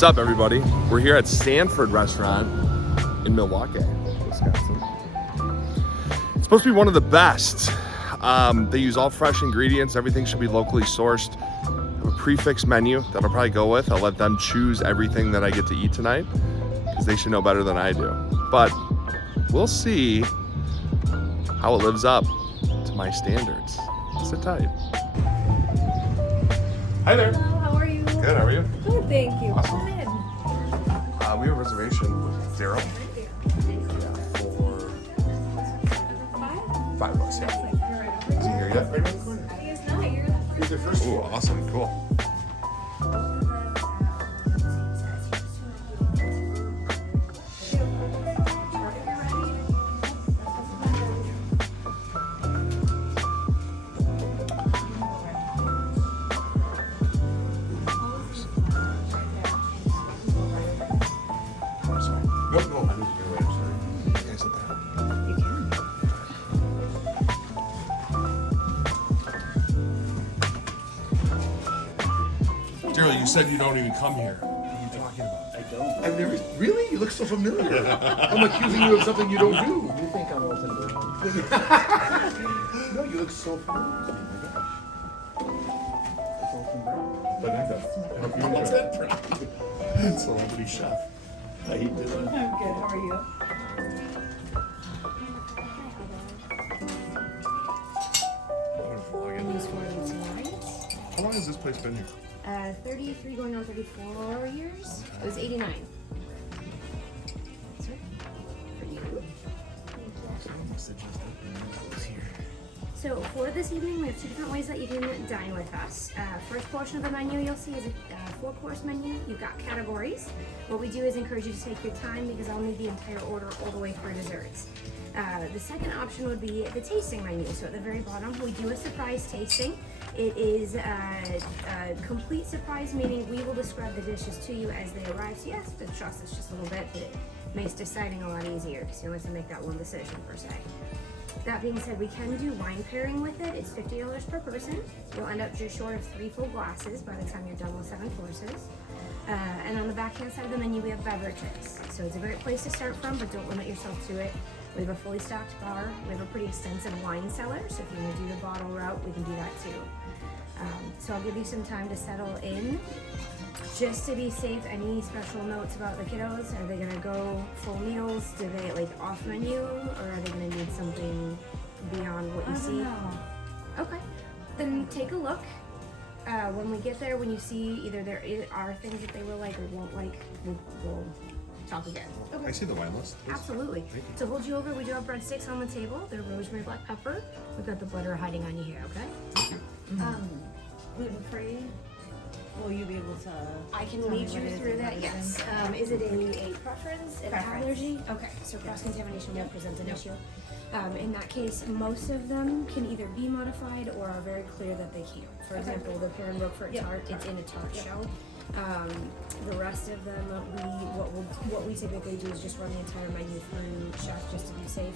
What's up, everybody? We're here at Sanford Restaurant in Milwaukee, Wisconsin. It's supposed to be one of the best. They use all fresh ingredients. Everything should be locally sourced. I have a prefix menu that I'll probably go with. I'll let them choose everything that I get to eat tonight because they should know better than I do. But we'll see how it lives up to my standards. Sit tight. Hi there. Hello, how are you? Good, how are you? Good, thank you. Awesome. Come in. We have a reservation with Daryl for $5, yeah. Is he here yet? Right around the corner. He is not. You're the first. He's the first. Ooh, awesome, cool. Daryl, you said you don't even come here. What are you talking about? I don't. I've never really. You look so familiar. I'm accusing you of something you don't do. You think I'm open to No, you look so familiar. Oh my gosh. What's that from? Celebrity chef. How you doing? I'm good. How are you? How long has this place been here? 33 going on 34 years. It was 89. Sir, for you. So for this evening, we have two different ways that you can dine with us. First portion of the menu you'll see is a four-course menu. You've got categories. What we do is encourage you to take your time because I'll need the entire order all the way for desserts. The second option would be the tasting menu. So at the very bottom, we do a surprise tasting. It is a complete surprise, meaning we will describe the dishes to you as they arrive. So yes, the trust us just a little bit, but it makes deciding a lot easier because you only have to make that one decision per se. That being said, we can do wine pairing with it. It's $50 per person. You'll end up just short of 3 full glasses by the time you're done with 7 courses. And on the backhand side of the menu, we have beverages. So it's a great place to start from, but don't limit yourself to it. We have a fully stocked bar. We have a pretty extensive wine cellar, so if you want to do the bottle route, we can do that too. So I'll give you some time to settle in. Just to be safe, any special notes about the kiddos? Are they gonna go full meals? Do they like off menu, or are they gonna need something beyond what you see? Okay, then take a look. When we get there, when you see either there are things that they will like or won't like, we'll talk again. Okay. I see the wine list. Please. Absolutely. To hold you over, we do have breadsticks on the table. They're rosemary black pepper. We've got the butter hiding on you here, okay? Thank you. We have a free. Will you be able to? I can tell me lead you what it is through and that, what it yes. isn't? Is it a preference, an Preference. allergy? Okay, so cross-contamination will present an issue. In that case, most of them can either be modified or are very clear that they can't. For example, the pear and roquefort tart, it's in a tart shell. The rest of them, what we typically do is just run the entire menu through chef just to be safe.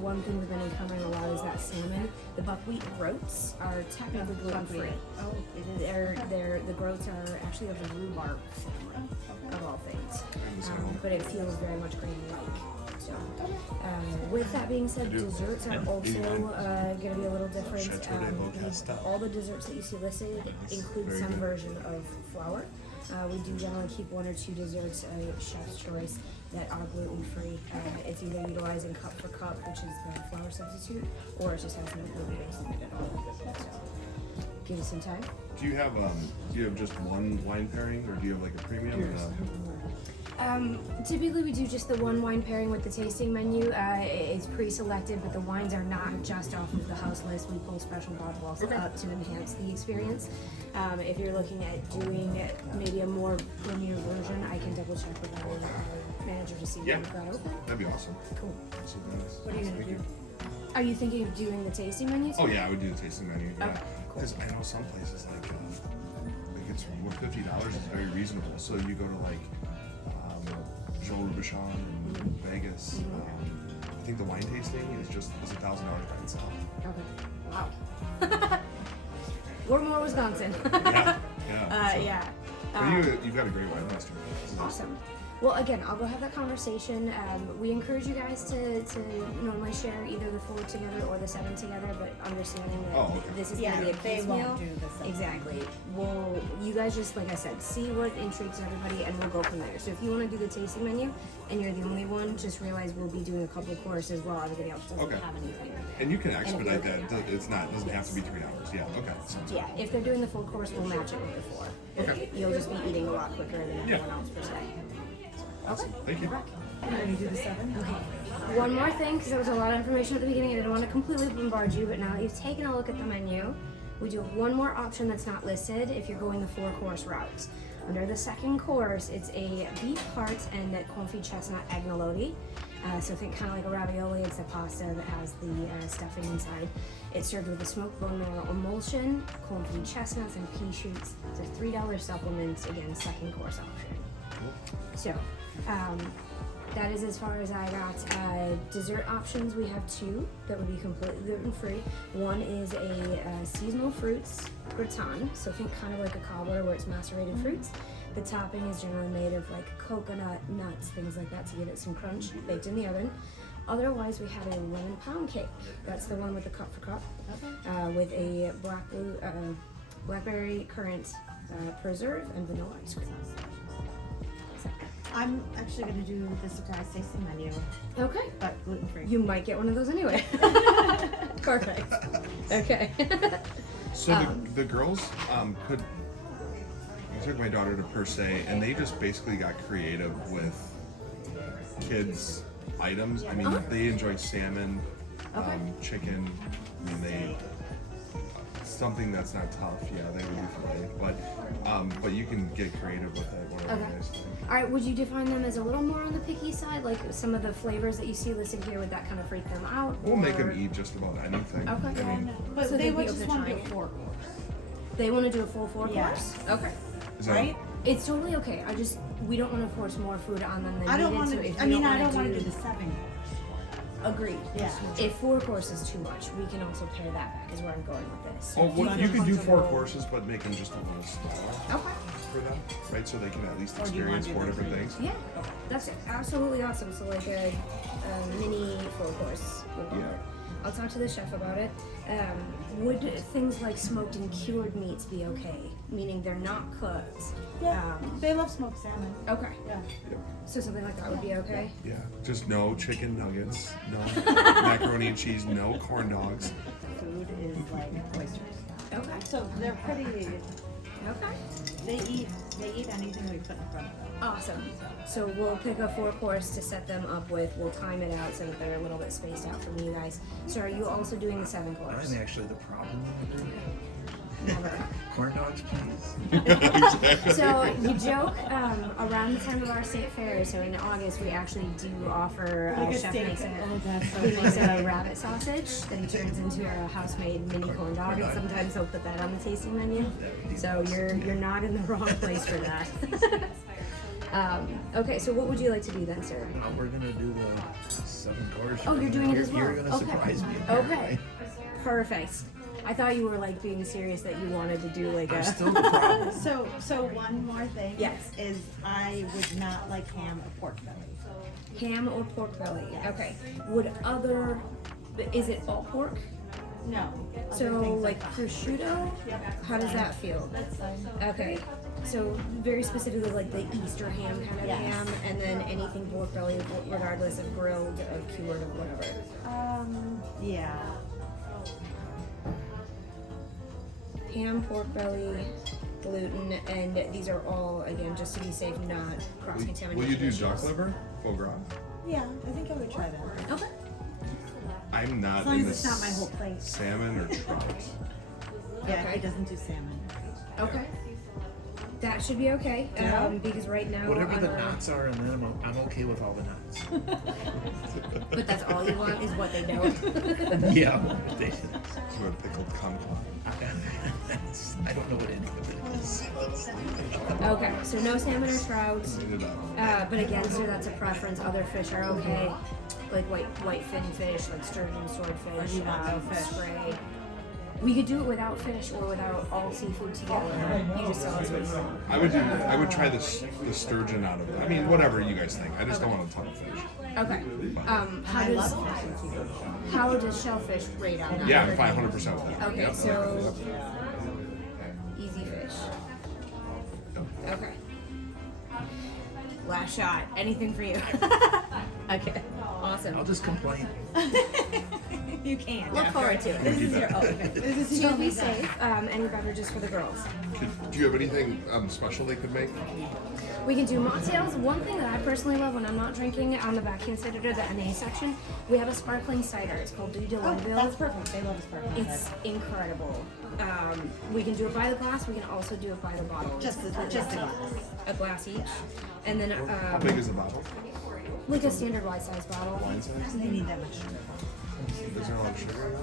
One thing we've been encountering a lot is that salmon. The buckwheat groats are technically gluten-free. Oh, it is. The groats are actually of the rhubarb family, of all things. But it feels very much grain-like. So, with that being said, desserts are also going to be a little different. All the desserts that you see listed include some version of flour. We do generally keep 1 or 2 desserts, chef's choice, that are gluten-free. It's either utilizing cup for cup, which is the flour substitute, or it just has no gluten in it at all. So, give it some time. Do you have just one wine pairing, or do you have like a premium? Typically we do just the one wine pairing with the tasting menu. It's pre-selected, but the wines are not just off of the house list. We pull special bottles up to enhance the experience. If you're looking at doing maybe a more premier version, I can double check with our manager to see what we've got open. That'd be awesome. Cool. What are you gonna do? Are you thinking of doing the tasting menu too? Oh yeah, I would do the tasting menu. Yeah. Okay, cool. Because I know some places like it's worth $50 is very reasonable. So you go to like Joel Robuchon in Vegas. I think the wine tasting is $1,000 by itself. Okay. Wow. We're more Wisconsin. Yeah. Yeah. But you got a great wine list. Awesome. Well, again, I'll go have that conversation. We encourage you guys to normally share either the 4 together or the 7 together, but understanding that this is going to be a they piecemeal. won't do the same. Exactly. Well, you guys just, like I said, see what intrigues everybody, and we'll go from there. So if you want to do the tasting menu, and you're the only one, just realize we'll be doing a couple courses while everybody else doesn't have anything. And you can expedite that. It doesn't have to be 3 hours. Yeah. Okay. Sounds good. Yeah, if they're doing the full course, we'll match it with the 4. Okay. You'll just be eating a lot quicker than everyone else per se. Okay. Thank you. You're gonna do the 7? Okay. One more thing, because there was a lot of information at the beginning. I didn't want to completely bombard you, but now that you've taken a look at the menu, we do have one more option that's not listed if you're going the 4-course route. Under the 2nd course, it's a beef heart and confit chestnut agnolotti. So think kind of like a ravioli. It's the pasta that has the stuffing inside. It's served with a smoked bone marrow emulsion, confit chestnuts, and pea shoots. It's a $3 supplement. Again, 2nd course option. So. That is as far as I got. Dessert options, we have 2 that would be completely gluten-free. One is a seasonal fruits gratin, so think kind of like a cobbler where it's macerated fruits. The topping is generally made of like coconut, nuts, things like that to give it some crunch, baked in the oven. Otherwise, we have a lemon pound cake. That's the one with the cup for cup, with a blackberry currant preserve and vanilla ice cream. I'm actually gonna do the surprise tasting menu, Okay. but gluten free. You might get one of those anyway. Perfect. Okay. So the girls could. I took my daughter to Per Se, and they just basically got creative with kids' items. I mean, they enjoy salmon, chicken. I mean, they something that's not tough. Yeah, they would be fine. But you can get creative with it. Whatever you guys think. All right, would you define them as a little more on the picky side? Like some of the flavors that you see listed here, would that kind of freak them out? We'll make them eat just about anything. Okay. I mean, But So they they'd would be just open to want to do trying a it. 4-course. They want to do a full 4 Yeah. course? Okay. is that- Right? It's totally okay. We don't want to force more food on them than I don't needed. want So to. if I you mean, I wanna don't want to do the 7. Agreed. Yeah. If 4 courses is too much, we can also pare that back. Is where I'm going with this. Oh, If you well, feel you could do 4 comfortable- courses, but make them just a little smaller Okay. for them, right? So they can at least Or do you experience wanna 4 do the different three? things. Yeah, that's absolutely awesome. So like a mini 4 course. We'll call Yeah. it. I'll talk to the chef about it. Would things like smoked and cured meats be okay? Meaning they're not cooked. Yeah. They love smoked salmon. Okay. Yeah. So something like that would be okay. Yeah, just no chicken nuggets, no macaroni and cheese, no corn dogs. Food is like oysters. Okay. So they're pretty. Okay. They eat anything we put in front of them. Awesome. So we'll pick a 4 course to set them up with. We'll time it out so that they're a little bit spaced out from you guys. So are you also doing the 7 course? I'm actually the problem over there. Never. Corn dogs, please. So you joke, around the time of our state fair, so in August, we actually do offer, Like a Chef steak. makes Oh, that's so he makes funny. a rabbit sausage that he turns into a house-made mini corn dog, and sometimes he'll put that on the tasting menu. So you're not in the wrong place for that. Okay, so what would you like to do then, sir? We're gonna do the 7 course. Oh, you're doing it as well. You're gonna Okay. surprise me. Okay. apparently. Perfect. I thought you were like being serious that you wanted to do like I'm a. still the problem. So one more thing. Yes. Is I would not like ham or pork belly. Ham or pork belly. Yes. Okay. Would other. Is it all pork? No. So Other things like fine. prosciutto, how does that feel? That's fine. Okay, so very specifically like the Easter ham kind of Yes. ham, and then anything pork belly, regardless of grilled, of cured, or whatever. Yeah. Ham, pork belly, gluten, and these are all again just to be safe, not cross contamination. Will you do duck liver, foie gras? Yeah, I think I would try that. Okay. I'm not As long in as the it's not my whole plate. salmon or trout. Yeah, Okay. he doesn't do salmon. Okay. That should be okay, Yeah. because right now. Whatever on the our- knots are, and then I'm okay with all the knots. But that's all you want is what they don't. Yeah. They, You want pickled kumquat? I don't know what any of it is. Okay, so no salmon or trout. Clean it up. But again, so that's a preference. Other fish are okay, like white fin fish, like sturgeon, swordfish, Or do you want no fish? spray. We could do it without fish or without all seafood together. You just tell us what you want. I would try the sturgeon out of it. I mean, whatever you guys think. I just don't want a ton of fish. Okay. How does shellfish rate on that? Yeah, I'm 500% with that. Okay, Yep. so easy fish. Okay. Last shot. Anything for you. Okay. Awesome. I'll just complain. You can. Look forward to it. This is your, oh, okay. This is your To be safe, any beverages for the girls. Do you have anything special they could make? We can do mocktails. One thing that I personally love when I'm not drinking on the backhand side or the NA section, we have a sparkling cider. It's called Duy de Oh, Longueville. that's perfect. They love sparkling. It's incredible. We can do it by the glass. We can also do it by the bottle. Just a glass. A glass each, and then How big is the bottle? like a standard wide size bottle. Wine size? They need that much sugar. Is there a lot of sugar?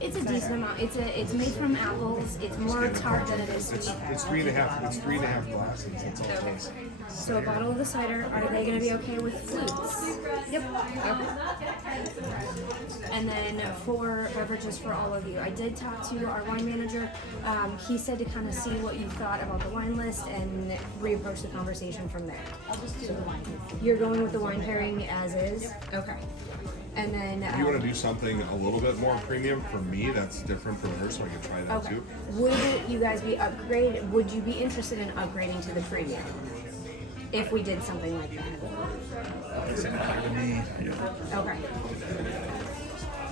It's a decent amount. It's made from apples. It's more tart than it is sweet. It's 3.5. It's 3.5 glasses. That's all it Okay. is. So a bottle of the cider. Are they going to be okay with flutes? Yep. Okay. And then 4 beverages for all of you. I did talk to our wine manager. He said to kind of see what you thought about the wine list and reapproach the conversation from there. I'll just do the wine. You're going with the wine pairing as is? Okay. And then If you want to do something a little bit more premium for me, that's different from her, so I can try that okay. too. Would you guys be upgraded? Would you be interested in upgrading to the premium if we did something like that? Doesn't matter to me. Okay.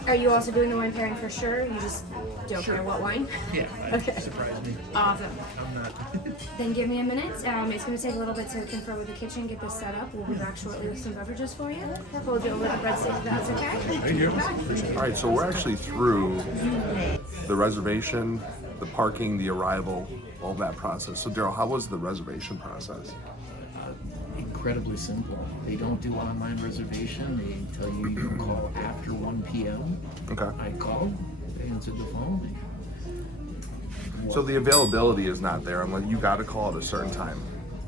Are you also doing the wine pairing for sure? You just don't care what wine? Yeah, Okay. surprise me. Awesome. I'm not. Then give me a minute. It's going to take a little bit to confer with the kitchen, get this set up. We'll be back shortly with some beverages for you. Hold you over the breadsticks if that's okay. Thank you. All right, so we're actually through the reservation, the parking, the arrival, all that process. So Daryl, how was the reservation process? Incredibly simple. They don't do online reservation. They tell you you can call after 1 p.m. Okay. I called. They answered the phone. So the availability is not there unless you got to call at a certain time.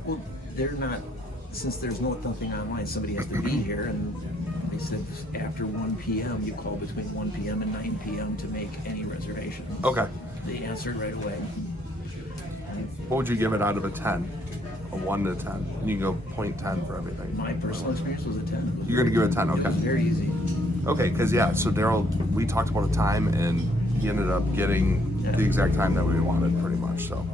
Well, they're not. Since there's nothing online, somebody has to be here, and they said after 1 p.m. you call between 1 p.m. and 9 p.m. to make any reservation. Okay. They answered right away. What would you give it out of a 10? A 1 to 10? And you can go 0.10 for everything. My personal experience was a 10. You're going to give it a 10, It was okay. very easy. Okay, because yeah, so Daryl, we talked about a time and he ended up getting the exact time that we wanted pretty much, so.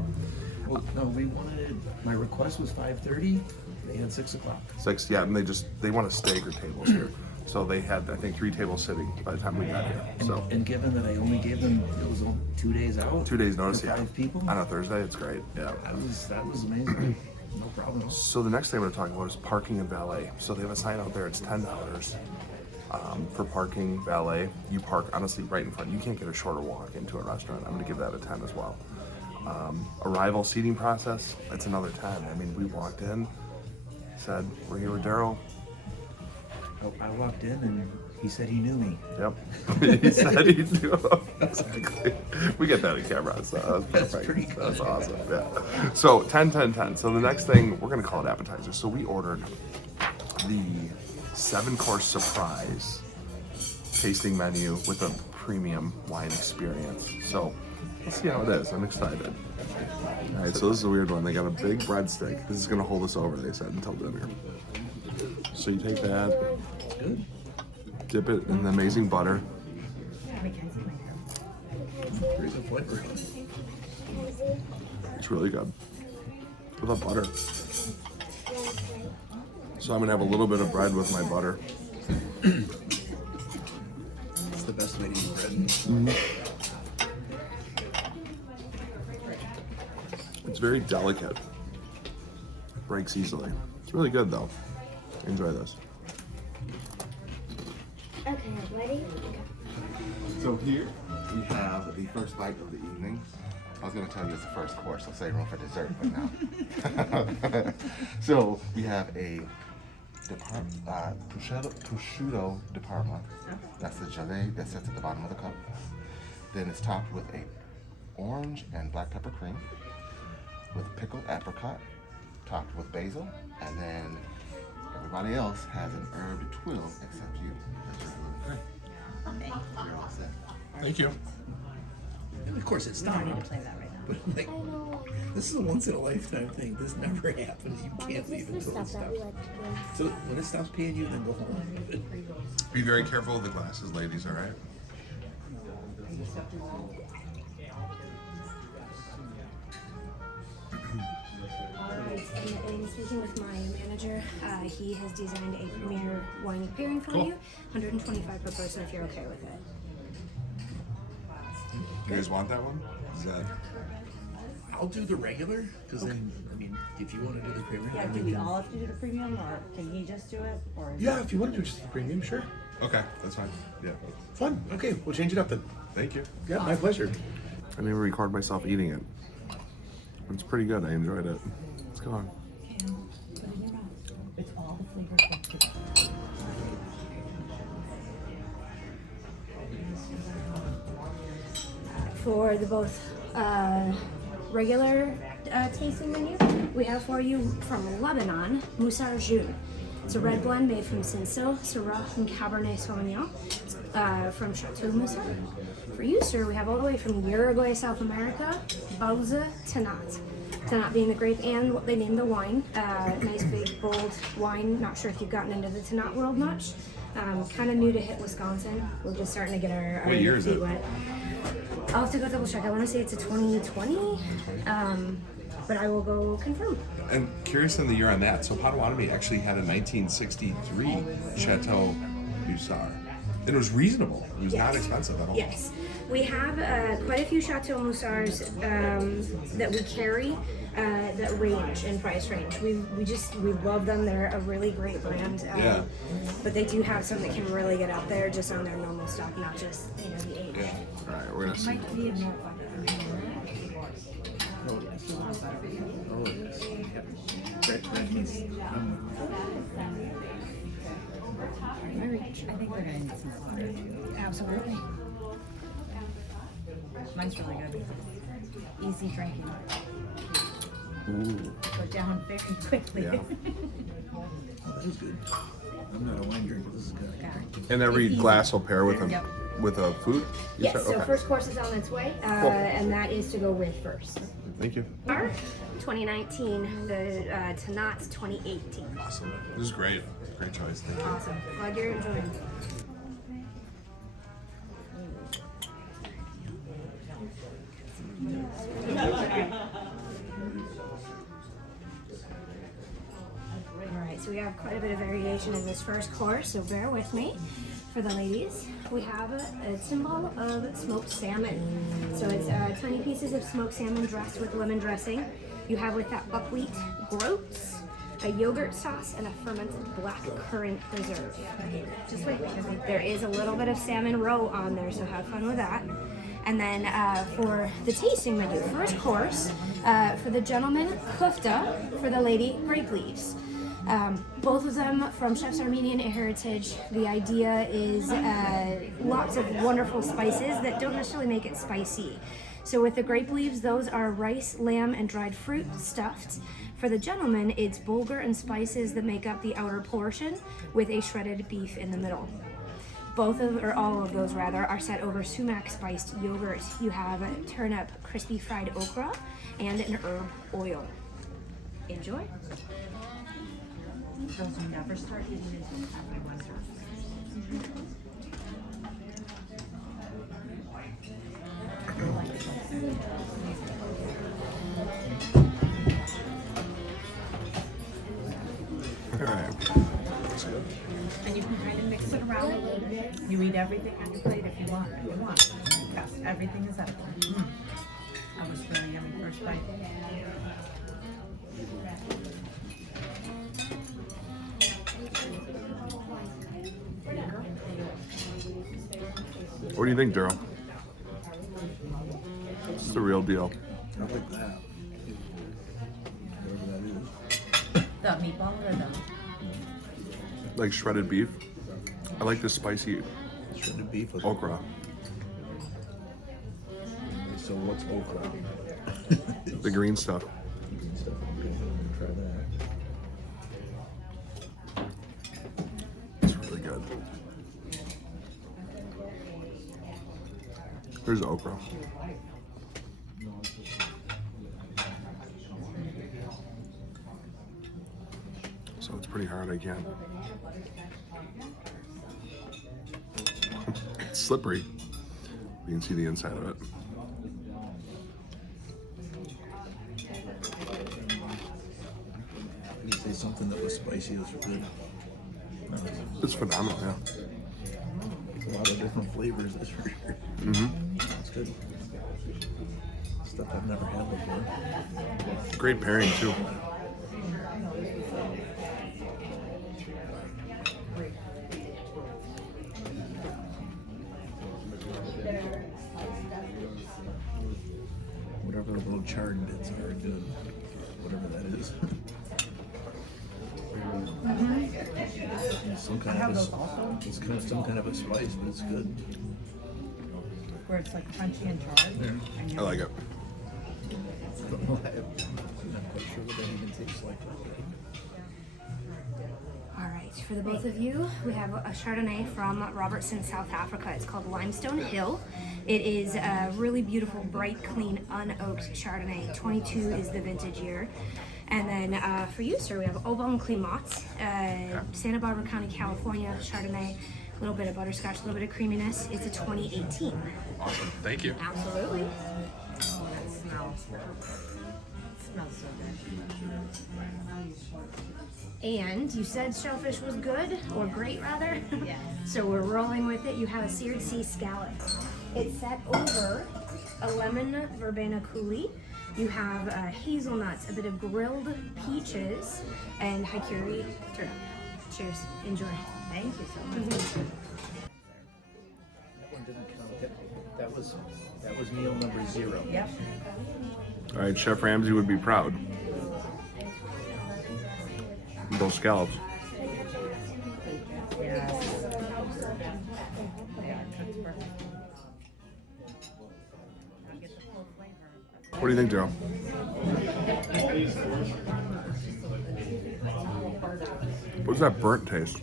Well, no, we wanted. My request was 5:30. They had 6 o'clock. 6, yeah, and they want to stagger tables here. So they had, I think, 3 tables sitting by the time we got here, so. And given that I only gave them, it was 2 days out. 2 days notice, for yeah. 5 people. On a Thursday, it's great, yeah. That was amazing. No problem. So the next thing we're talking about is parking and valet. So they have a sign out there, it's $10 for parking, valet. You park honestly right in front. You can't get a shorter walk into a restaurant. I'm gonna give that a 10 as well. Arrival seating process, that's another 10. I mean, we walked in, said, we're here with Daryl. I walked in and he said he knew me. Yep. He said he knew. Exactly. We get that in camera, so that's perfect. That's pretty good. That's awesome, yeah. So 10, 10, 10. So the next thing, we're gonna call it appetizers. So we ordered the 7-course surprise tasting menu with a premium wine experience. So let's see how it is. I'm excited. All right, so this is a weird one. They got a big breadstick. This is gonna hold us over, they said, until dinner. So you take that, Good. dip it in the amazing butter. Pretty good flavor. It's really good. With the butter. So I'm gonna have a little bit of bread with my butter. It's the best way to eat bread. It's very delicate. It breaks easily. It's really good though. Enjoy this. Okay, ready? So here we have the first bite of the evening. I was gonna tell you it's the first course, so save room for dessert, but no. So we have a prosciutto di Parma. That's the gelée that sits at the bottom of the cup. Then it's topped with a orange and black pepper cream with pickled apricot, topped with basil, and then everybody else has an herb twill except you. That's your gluten free. You're all set. Thank you. Of course, it's We don't need stopped. to play that right now. But like, this is a once in a lifetime thing. This never happens. You can't leave until it stops. So when it stops paying you, then go home. Be very careful with the glasses, ladies, all right? Alright, and in speaking with my manager, he has designed a premier wine pairing for Cool. you. 125 per person if you're okay with it. You guys want that one? Is that... I'll do the regular, because then, I mean, if you want to do the premium, Yeah, then do we we can. all have to do the premium, or can he just do it? Or Yeah, if you want to do just the premium, sure. Okay, that's fine. Yeah. Fun. Okay, we'll change it up then. Thank you. Yeah, my pleasure. I didn't even record myself eating it. It's pretty good. I enjoyed it. It's gone. It's all the flavors back together. For the both regular tasting menu, we have for you from Lebanon, Moussar June. It's a red blend made from Cinsault, Syrah, and Cabernet Sauvignon from Chateau Moussar. For you, sir, we have all the way from Uruguay, South America, Bauza Tanat. Tanat being the grape and what they named the wine. Nice, big, bold wine. Not sure if you've gotten into the Tanat world much. Kind of new to hit Wisconsin. We're just starting to get our What year is feet it? wet. I'll have to go double check. I want to say it's a 2020, but I will go confirm. And curious on the year on that. So Potawatomi actually had a 1963 Chateau Moussar. And it was reasonable. It was not Yes. expensive at all. Yes, we have quite a few Chateau Moussars that we carry that range in price range. We love them. They're a really great brand. Yeah. But they do have some that can really get up there just on their normal stock, not just the age. Yeah. All right, we're gonna see. Might be more Oh, yes. Yep. Red means, I think we're gonna need some water too. Absolutely. Mine's really good. Easy drinking. Ooh. Go down very quickly. Yeah. oh, that is good. I'm not a wine drinker. This is good. And every glass will pair with a Yep. food? You Yes, said? so Okay. first course is on its way, and that is to go with first. Thank you. Our 2019, the Tanat's 2018. Awesome. This is great. Great choice. Thank you. Awesome. Glad you're enjoying. All right, so we have quite a bit of variation in this first course, so bear with me. For the ladies, we have a symbol of smoked salmon. So it's 20 pieces of smoked salmon dressed with lemon dressing. You have with that buckwheat groats, a yogurt sauce, and a fermented black currant preserve. Just wait, because there is a little bit of salmon roe on there, so have fun with that. And then for the tasting menu, first course, for the gentleman, kufta, for the lady, grape leaves. Both of them from Chef's Armenian Heritage. The idea is lots of wonderful spices that don't necessarily make it spicy. So with the grape leaves, those are rice, lamb, and dried fruit stuffed. For the gentleman, it's bulgur and spices that make up the outer portion with a shredded beef in the middle. Both of, or all of those rather, are set over sumac spiced yogurt. You have turnip, crispy fried okra, and an herb oil. Enjoy. Girls, you never start eating until everyone's served. All right. And you can kind of mix it around a little bit. You eat everything on your plate if you want. Yes, everything is edible. That was really yummy first bite. What do you think, Daryl? This is the real deal. I like that. Whatever that is. The meatball or the Like shredded beef. I like the spicy Shredded beef with okra. So what's okra? The green stuff. Stuff. Okay, try that. It's really good. There's okra. so it's pretty hard. I can't. It's slippery. You can see the inside of it. You say something that was spicy is good. It's phenomenal, yeah. It's a lot of different flavors, that's for sure. It's good. Stuff I've never had before. Great pairing too. Whatever the little charred bits are good. Whatever that is. It's some kind of it's kind of some kind of a spice, but it's good. Where it's like crunchy and charred. I like it. I'm not quite sure what that even tastes like. All right, for the both of you, we have a Chardonnay from Robertson, South Africa. It's called Limestone Hill. It is a really beautiful, bright, clean, unoaked Chardonnay. 22 is the vintage year. And then for you, sir, we have Aubon Climate, Santa Barbara County, California, Chardonnay. A little bit of butterscotch, a little bit of creaminess. It's a 2018. Awesome. Thank you. Absolutely. Oh, that smells. It smells so good. And you said shellfish was good, or great rather. Yeah. So we're rolling with it. You have a seared sea scallop. It's set over a lemon verbena coulis. You have hazelnuts, a bit of grilled peaches, and haikiri tuna. Cheers. Enjoy. Thank you so much. That one didn't count. That was meal number 0. Yep. All right, Chef Ramsay would be proud. Those scallops. Yes. They are. That's perfect. Now get the full flavor. What do you think, Daryl? What does that burnt taste?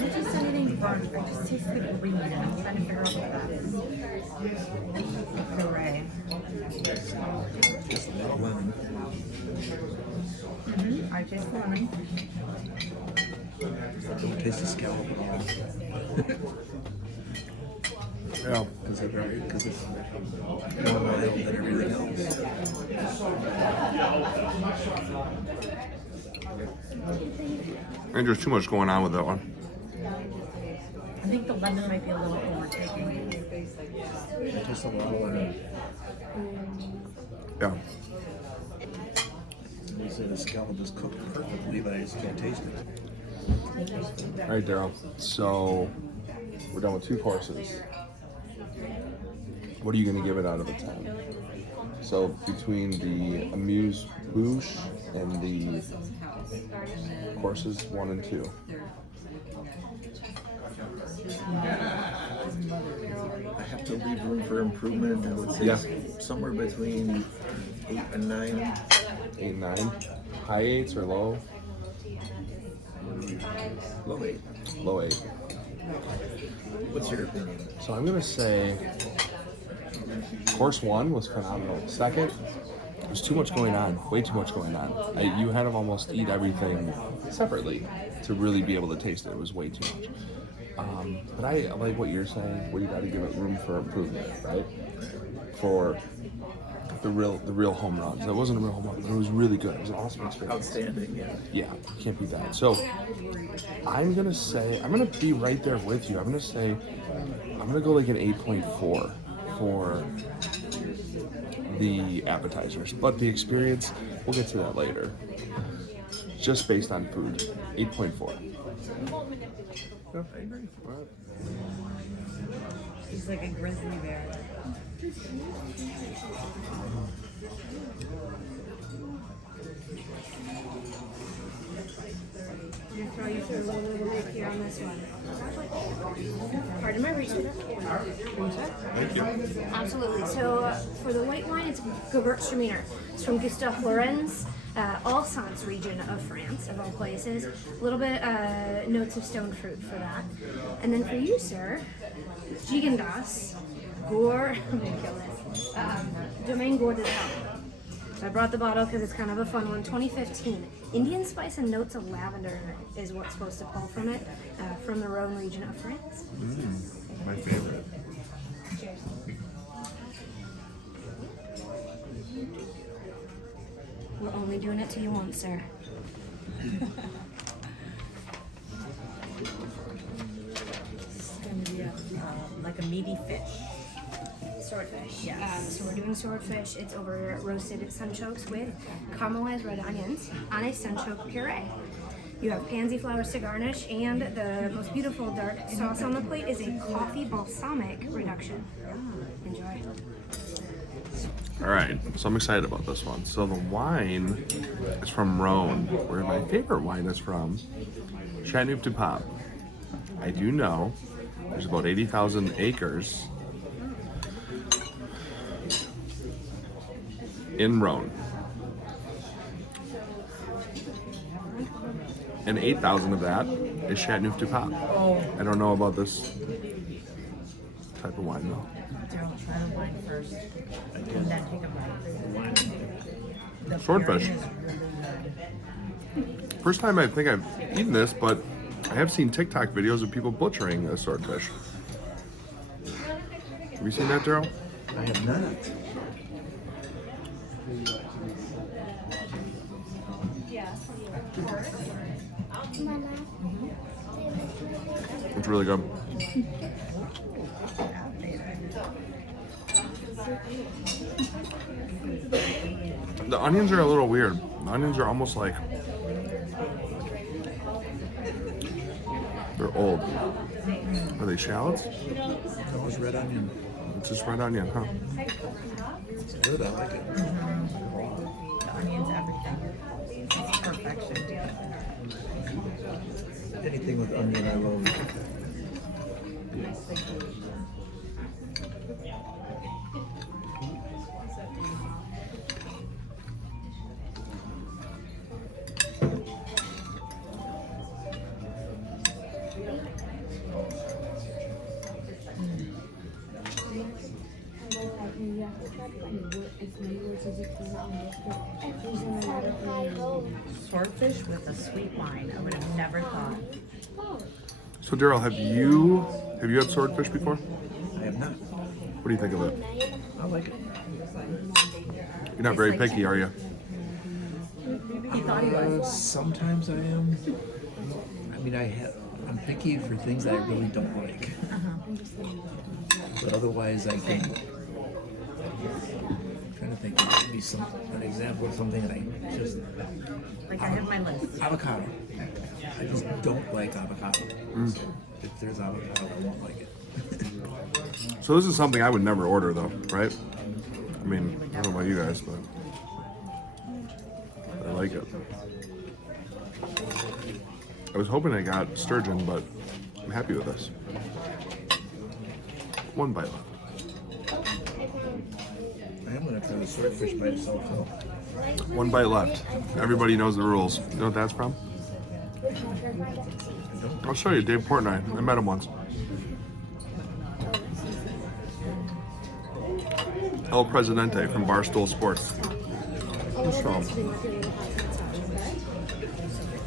It's just anything burnt. I just taste the green. I'm trying to figure out what that is. Puree. Just a little lemon. I taste the lemon. Don't taste the scallop at all. Yeah. Because it's more mild than everything else. I think there's too much going on with that one. I think the lemon might be a little overtaking. Just a lot of lemon. Yeah. You say the scallop is cooked perfectly, but I just can't taste it. All right, Daryl. So we're done with 2 courses. What are you going to give it out of a 10? So between the amuse-bouche and the courses 1 and 2. I have to leave room for improvement. I would say somewhere between 8 and 9. 8 and 9. High 8s or low? Low 8. Low 8. What's your opinion? So I'm going to say course 1 was phenomenal. Second, there's too much going on. Way too much going on. You had to almost eat everything separately to really be able to taste it. It was way too much. But I like what you're saying, where you got to give it room for improvement, right? For the real home runs. It wasn't a real home run, but it was really good. It was an awesome experience. Outstanding, yeah. Yeah, can't beat that. So I'm gonna be right there with you. I'm gonna go like an 8.4 for the appetizers, but the experience, we'll get to that later. Just based on food, 8.4. I agree. He's like a grizzly bear. I'm gonna throw you through a little bit of work here on this one. Pardon my reach. Thank you. Absolutely. So for the white wine, it's Gewürztraminer. It's from Gustave Florenz, Alsace region of France, of all places. A little bit notes of stone fruit for that. And then for you, sir, Gigondas, Gore, I'm gonna kill this. Domaine Gore de Temple. So I brought the bottle because it's kind of a fun one. 2015. Indian spice and notes of lavender is what's supposed to pull from it, from the Rhone region of France. My favorite. Cheers. We're only doing it till you want, sir. It's gonna be like a meaty fish. Swordfish. Yes. So we're doing swordfish. It's over roasted sunchokes with caramelized red onions on a sunchoke puree. You have pansy flowers to garnish, and the most beautiful dark sauce on the plate is a coffee balsamic reduction. Enjoy. All right, so I'm excited about this one. So the wine is from Rhone, where my favorite wine is from, Chateauneuf-du-Pape. I do know there's about 80,000 acres in Rhone. And 8,000 of that is Chateauneuf-du-Pape. I don't know about this type of wine though. Daryl, try the wine first, and then take a bite. The Swordfish. pairing is really good. First time I think I've eaten this, but I have seen TikTok videos of people butchering a swordfish. Have you seen that, Daryl? I have not. It's really good. The onions are a little weird. The onions are almost like they're old. Are they shallots? That was red onion. It's just red onion, huh? It's good. I like it. The onion's everything. It's perfection. Anything with onion, I love. Swordfish with a sweet wine. I would have never thought. So Daryl, have you had swordfish before? I have not. What do you think of it? I like it. You're not very picky, are you? He thought he was. Sometimes I am. I mean, I'm picky for things that I really don't like. But otherwise, I can. I'm trying to think. It would be an example of something that I just. Like I have my list. Avocado. I just don't like avocado. So if there's avocado, I won't like it. So this is something I would never order though, right? I mean, I don't know about you guys, but I like it. I was hoping I got sturgeon, but I'm happy with this. One bite left. I am gonna try the swordfish by itself though. One bite left. Everybody knows the rules. You know what that's from? I'll show you. Dave Portnoy. I met him once. El Presidente from Barstool Sports. Who's from?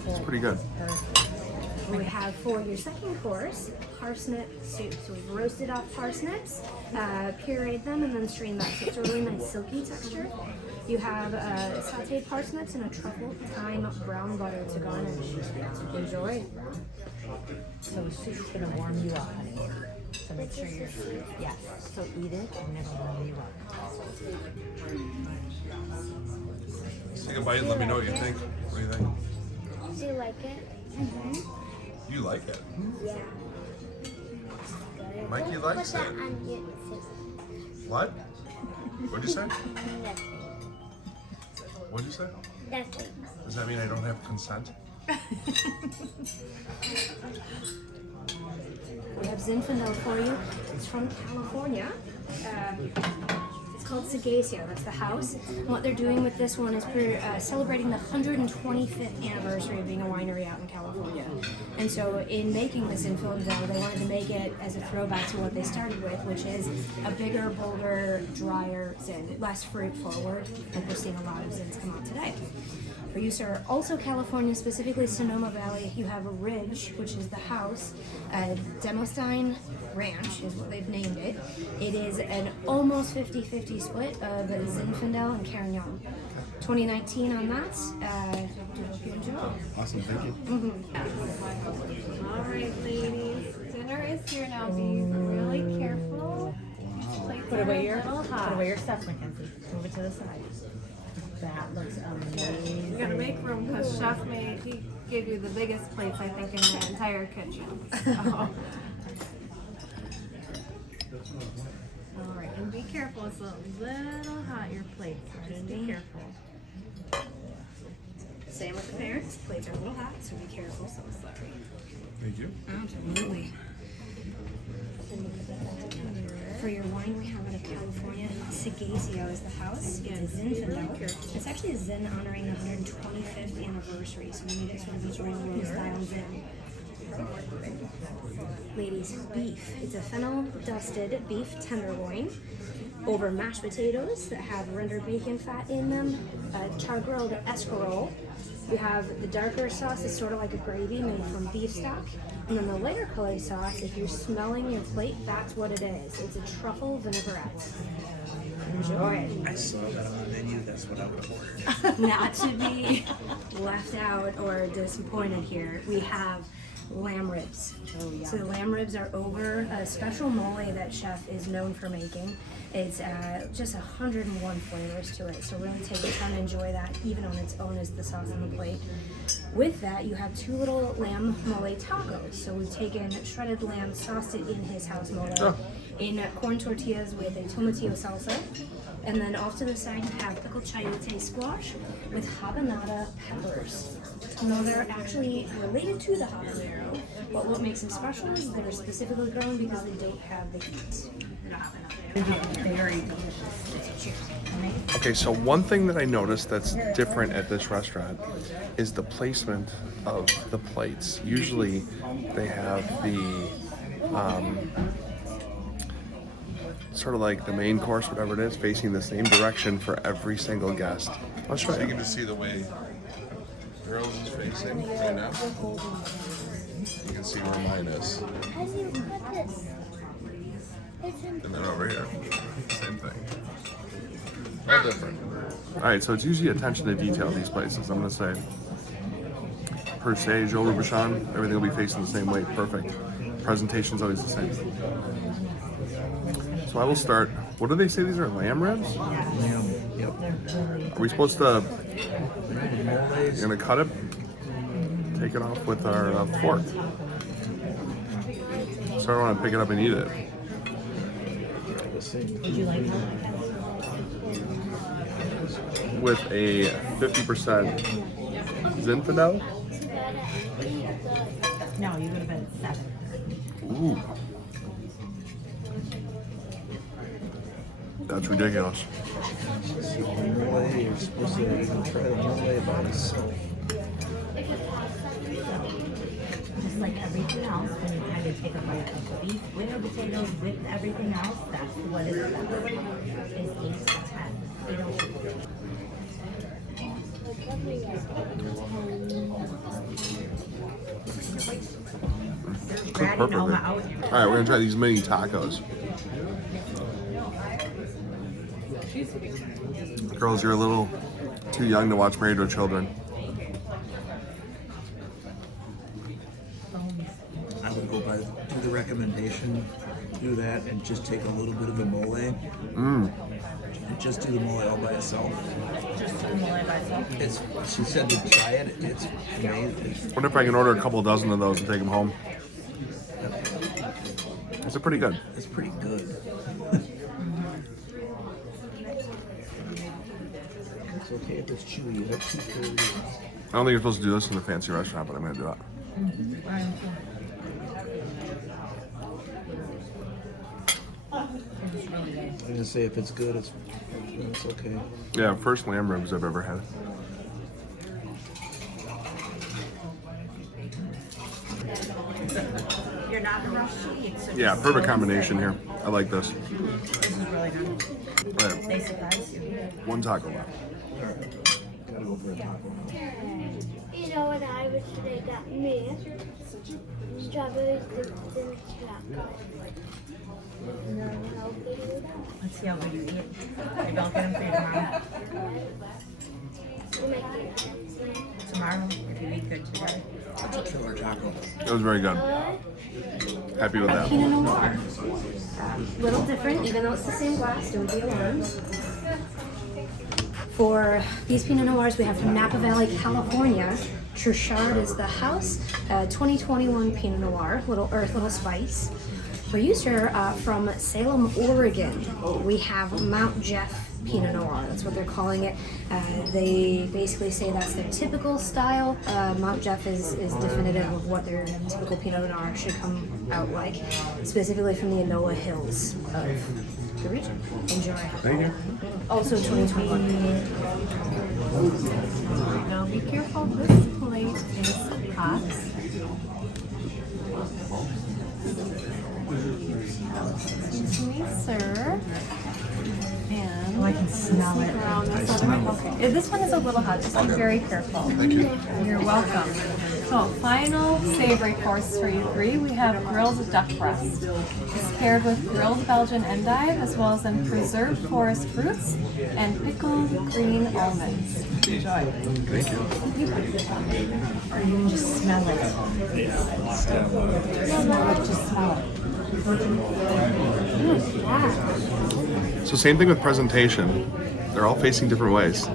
It's pretty good. We have for your second course, parsnip soup. So we've roasted off parsnips, pureed them, and then strained that. So it's a really nice silky texture. You have sauteed parsnips and a truffle thyme brown butter to garnish. Enjoy. So the soup's gonna warm you up, honey. So make sure you're, yes. So eat it and it'll warm you up. Take a bite and let me know what you think. What do you think? Do you like it? You like it. Yeah. Mikey likes Put it. that on your What? What'd you say? Nothing. What'd you say? Nothing. Does that mean I don't have consent? We have Zinfandel for you. It's from California. It's called Sagacio. That's the house. And what they're doing with this one is celebrating the 125th anniversary of being a winery out in California. And so in making this in Zinfandel, they wanted to make it as a throwback to what they started with, which is a bigger, bolder, drier Zin, less fruit forward, like we're seeing a lot of Zins come out today. For you, sir, also California, specifically Sonoma Valley, you have a ridge, which is the house. Demostein Ranch is what they've named it. It is an almost 50-50 split of Zinfandel and Carignan. 2019 on that. Hope you enjoy. Awesome, thank you. All right, ladies. Dinner is here now. Be really careful. Plates Put are away a your little hot. put away your stuff, Mackenzie. Move it to the side. That looks amazing. We gotta make room because Chef he gave you the biggest plates I think in the entire kitchen. So. All right, and be careful. It's a little hot, your plates. Just be careful. Same with the parents. Plates are a little hot, so be careful. So sorry. Thank you. Absolutely. For your wine, we have out of California. Sagacio is the house. It's a Zinfandel. It's actually a Zin honoring the 125th anniversary, so we made it sort of a real world style Zin. Ladies, beef. It's a fennel dusted beef tenderloin over mashed potatoes that have rendered bacon fat in them, char grilled escarole. You have the darker sauce is sort of like a gravy made from beef stock. And then the lighter colored sauce, if you're smelling your plate, that's what it is. It's a truffle vinaigrette. Enjoy. I saw that on the menu. That's what I would have ordered. Not to be left out or disappointed here, we have lamb ribs. So the lamb ribs are over a special mole that Chef is known for making. It's just 101 flavors to it, so really take your time and enjoy that even on its own as the sauce on the plate. With that, you have two little lamb mole tacos. So we've taken shredded lamb, sauced it in his house mole, in corn tortillas with a tomatillo salsa. And then off to the side, you have pickled chayote squash with habanada peppers. No, they're actually related to the habanero, but what makes them special is they're specifically grown because they don't have the heat. Very delicious. Okay, so one thing that I noticed that's different at this restaurant is the placement of the plates. Usually they have the sort of like the main course, whatever it is, facing the same direction for every single guest. I'll show you. You can just see the way yours is facing right now. You can see where mine is. How do you put this? And then over here, same thing. All different. All right, so it's usually attention to detail these places. I'm gonna say, per se, Joe Robuchon, everything will be facing the same way. Perfect. Presentation's always the same. So I will start. What do they say? These are lamb ribs? Lamb. Yep. Are we supposed to? You're gonna cut it. Take it off with our fork. So I don't want to pick it up and eat it. Would you like that? With a 50% Zinfandel. No, you would have been at 7. Ooh. That's ridiculous. Mole, you're supposed to even try the mole by itself. Just like everything else, when you kind of take a bite of the beef with the potatoes, with everything else, that's what it is. It's 8 to 10. They don't. Perfect. All right, we're gonna try these mini tacos. Girls, you're a little too young to watch Married with Children. I would go to the recommendation, do that, and just take a little bit of the mole. And just do the mole all by itself. Just do the mole by itself. She said to try it. It's amazing. Wonder if I can order a couple dozen of those and take them home. Is it pretty good? It's pretty good. It's okay if it's chewy. You have 2 flavors. I don't think you're supposed to do this in a fancy restaurant, but I'm gonna do that. It's really good. I'm gonna say if it's good, it's okay. Yeah, first lamb ribs I've ever had. You're not in a rush to eat, so Yeah, just perfect slow combination and here. I like this. steady. This is really good. All right, They surprise you. one taco left. Gotta go for a taco. You know what I wish they got me? Strawberries dipped in chocolate. No, how good is that? Let's see how good you eat. Maybe I'll get them for you tomorrow. We might get that tonight. Tomorrow, if you eat good today. That's a killer taco. It was very good. Happy with that. Pinot Noir. Little different, even though it's the same glass, don't be alarmed. For these Pinot Noirs, we have from Napa Valley, California. Truchard is the house. 2021 Pinot Noir, little earth, little spice. For you, sir, from Salem, Oregon, we have Mount Jeff Pinot Noir. That's what they're calling it. They basically say that's their typical style. Mount Jeff is definitive of what their typical Pinot Noir should come out like, specifically from the Enola Hills of the region. Enjoy. Thank you. Also 2021. Now be careful, this plate is hot. Excuse me, sir. And Oh, I can smell it. around this other. Okay, this one is a little hot. Just be very careful. Thank you. You're welcome. So, final savory course for you three. We have grilled duck breast. It's paired with grilled Belgian endive, as well as then preserved forest fruits and pickled green almonds. Enjoy. Thank you. Or you can just smell it. Smell it, just smell it. So same thing with presentation. They're all facing different ways.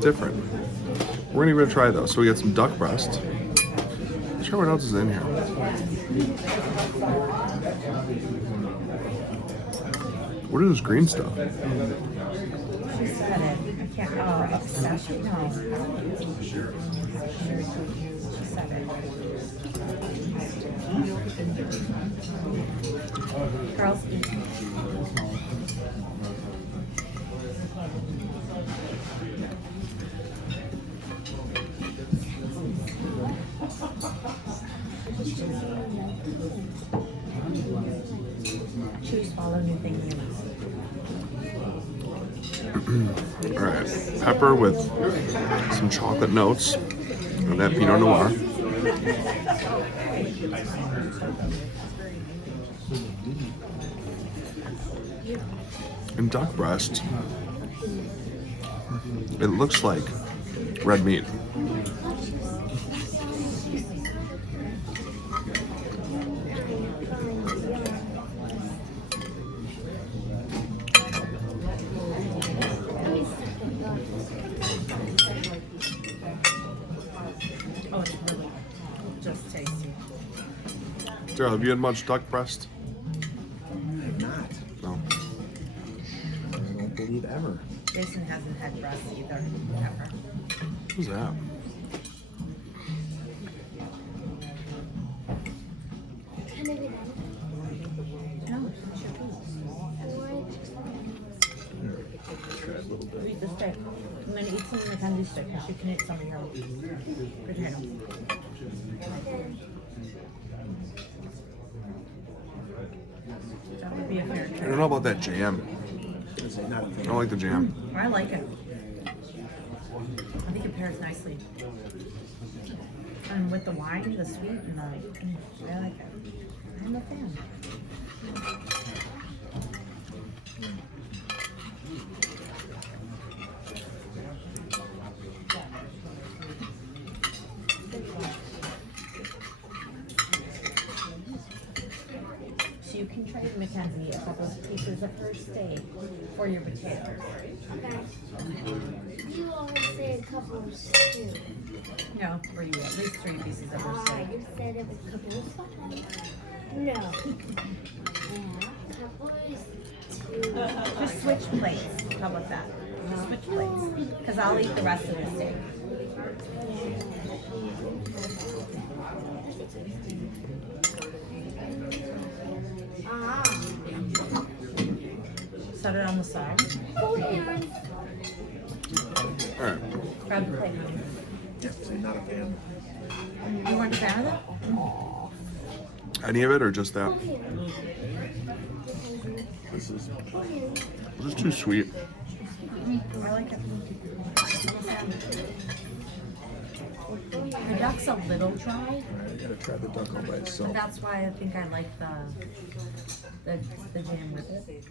Different. We're gonna give it a try though. So we got some duck breast. Let's try what else is in here. What is this green stuff? She said it. I can't. Oh, obsession. No. She said it. Girls eat. She swallow new things. All right, pepper with some chocolate notes and that Pinot Noir. And duck breast, it looks like red meat. Oh, it's really just tasty. Daryl, have you had much duck breast? I'm not. No. I don't believe ever. Jason hasn't had breast either, ever. What's that? Can I be done? No, it's your food. Try a little bit. Eat the steak. I'm gonna eat some of the candy stick because you can eat some of your potato. That would be a fair I trade. don't know about that jam. Is it not a I thing? don't like the jam. I like it. I think it pairs nicely. And with the wine, the sweet, and the, I like it. I'm a fan. So you can trade Mackenzie a couple of pieces of her steak for your potatoes. You always say a couple of stew. No, for you at least 3 pieces of her steak. You said it was a couple of No. Couple is two. Just switch plates. How about that? Just switch plates. Because I'll eat the rest of the steak. Set it on the side. All right. Grab the plate. Yeah, so you're not a fan. You weren't a fan of that? Any of it or just that? This is too sweet. I like it. The duck's a little dry, Alright, I gotta try the duck all by but itself. that's why I think I like the jam with it.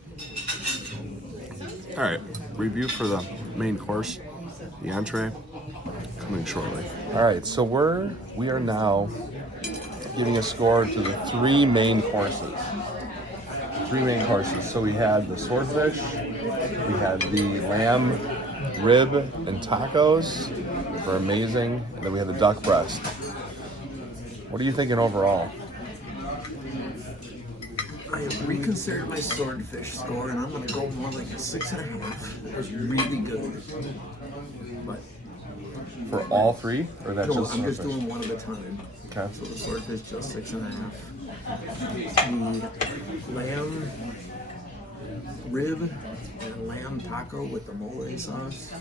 All right, review for the main course, the entree, coming shortly. All right, so we are now giving a score to the three main courses. So we had the swordfish, we had the lamb rib and tacos, were amazing, and then we had the duck breast. What are you thinking overall? I have reconsidered my swordfish score, and I'm gonna go more like a 6.5. It was really good. But For all three, or that's no, just I'm just swordfish? doing one at a time. Okay. So the swordfish just 6.5. The lamb rib and lamb taco with the mole sauce.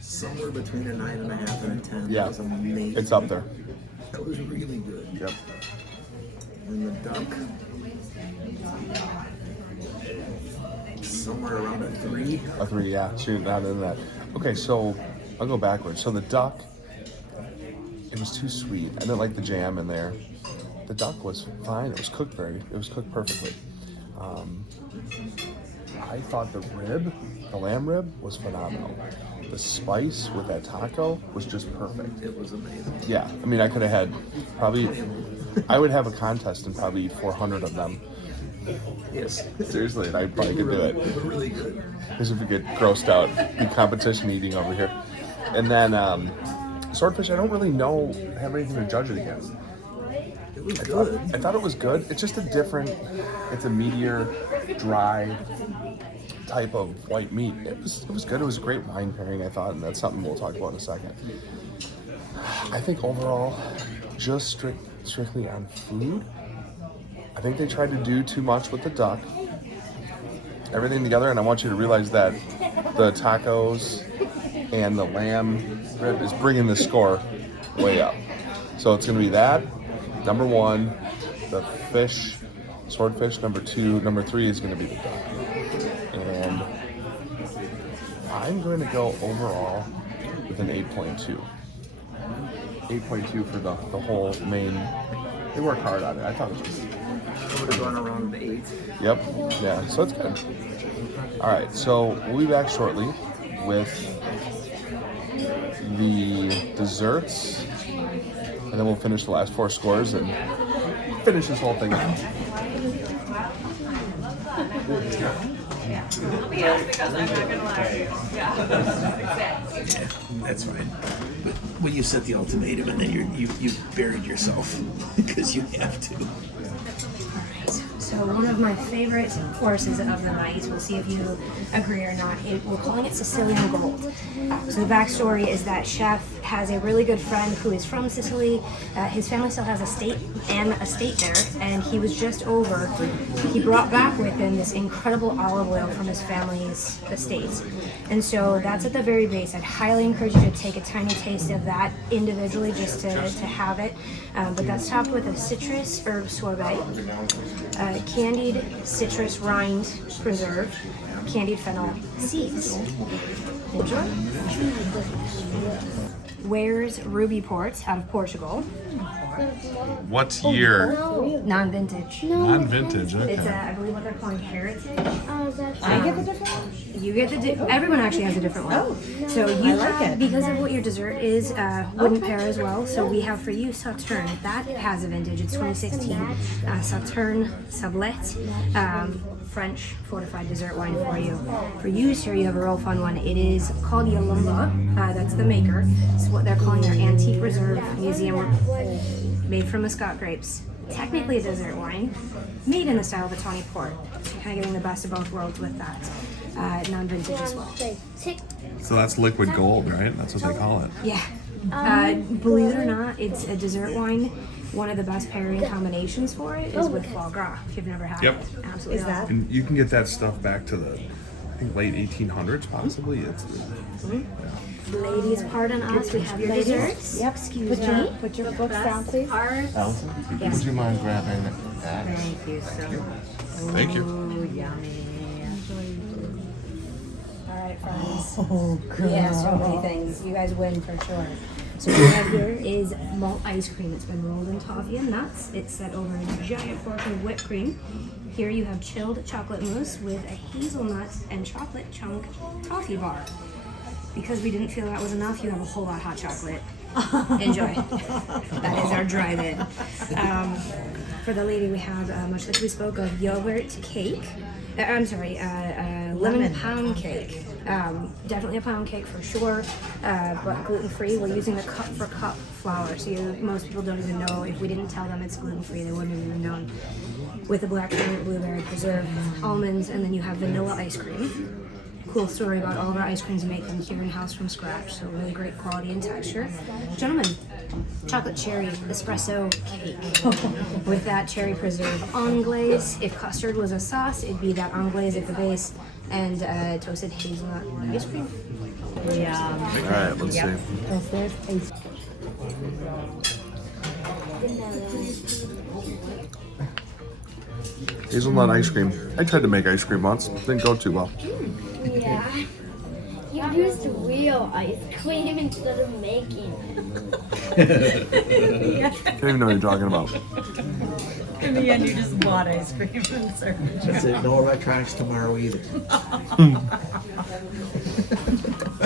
Somewhere between a 9.5 and a 10. Yeah, That was amazing. it's up there. That was really good. Yep. And the duck, somewhere around a 3. A 3, yeah. Shoot, not in that. Okay, so I'll go backwards. So the duck, it was too sweet. I didn't like the jam in there. The duck was fine. It was cooked perfectly. I thought the lamb rib was phenomenal. The spice with that taco was just perfect. It was amazing. Yeah, I mean, I could have had I would have a contest and probably eat 400 of them. Yes. Seriously, and I probably could do it. They were really good. This would get grossed out. Be competition eating over here. And then swordfish, I don't really have anything to judge it against. It was good. I thought it was good. It's just it's a meatier, dry type of white meat. It was good. It was a great wine pairing, I thought, and that's something we'll talk about in a second. I think overall, just strictly on food, I think they tried to do too much with the duck. Everything together, and I want you to realize that the tacos and the lamb rib is bringing the score way up. So it's going to be that, number 1, the swordfish, number 2, number 3 is going to be the duck. And I'm going to go overall with an 8.2. 8.2 for the whole main. They work hard on it. I thought it was. I would have gone around an 8. Yep. Yeah. So it's good. All right. So we'll be back shortly with the desserts, and then we'll finish the last 4 scores and finish this whole thing out. Yes, because I'm not gonna lie. Yeah. That's fine. But when you set the ultimatum and then you've buried yourself because you have to. So one of my favorite courses of the night, we'll see if you agree or not, we're calling it Sicilian Gold. So the backstory is that chef has a really good friend who is from Sicily. His family still has a estate there, and he was just over. He brought back with him this incredible olive oil from his family's estate. And so that's at the very base. I'd highly encourage you to take a tiny taste of that individually just to have it. But that's topped with a citrus herb sorbet, candied citrus rind preserve, candied fennel seeds. Enjoy. Ware's Ruby Port out of Portugal. What year? Non-vintage. Non-vintage. Okay. It's I believe what they're calling heritage. I get the different one? You get everyone actually has a different one. So you have, because of what your dessert is, wouldn't pair as well. So we have for you Sauterne. That has a vintage. It's 2016. Sauterne Sablet. French fortified dessert wine for you. For you, sir, you have a real fun one. It is called Yalumba. That's the maker. It's what they're calling their Antique Reserve Museum, made from Muscat grapes. Technically a dessert wine, made in the style of a tawny port. So you're kind of getting the best of both worlds with that. Non-vintage as well. So that's liquid gold, right? That's what they call it. Yeah, Believe it or not, it's a dessert wine. One of the best pairing combinations for it is with foie gras. If you've never had Yep. it, absolutely. Is that? And you can get that stuff back to the, I think, late 1800s, possibly. It's Ladies, pardon us. We have your desserts. Yep. Excuse me. Put your books down, please. Allison, would you mind grabbing that? Thank you so much. Thank you. Ooh, yummy. All right, friends. Oh, God. Yeah, so many things. You guys win for sure. So what we have here is malt ice cream. It's been rolled in toffee and nuts. It's set over a giant portion of whipped cream. Here you have chilled chocolate mousse with a hazelnut and chocolate chunk toffee bar. Because we didn't feel that was enough, you have a whole lot of hot chocolate. Enjoy. That is our drive-in. For the lady, we have, much like we spoke of, yogurt cake. Lemon pound cake. Definitely a pound cake for sure, but gluten-free. We're using the cup for cup flour, so most people don't even know. If we didn't tell them it's gluten-free, they wouldn't have even known. With the blackcurrant, blueberry preserve, almonds, and then you have vanilla ice cream. Cool story about all of our ice creams, we make them here in-house from scratch, so really great quality and texture. Gentlemen, chocolate cherry espresso cake with that cherry preserve anglaise. If custard was a sauce, it'd be that anglaise at the base, and toasted hazelnut ice cream. Yeah. all right. Let's see. There's ice. Hazelnut ice cream. I tried to make ice cream once. Didn't go too well. Yeah. You used real ice cream instead of making it. Can't even know what you're talking about. In the end, you just bought ice cream and served it. That's it. No electronics tomorrow either.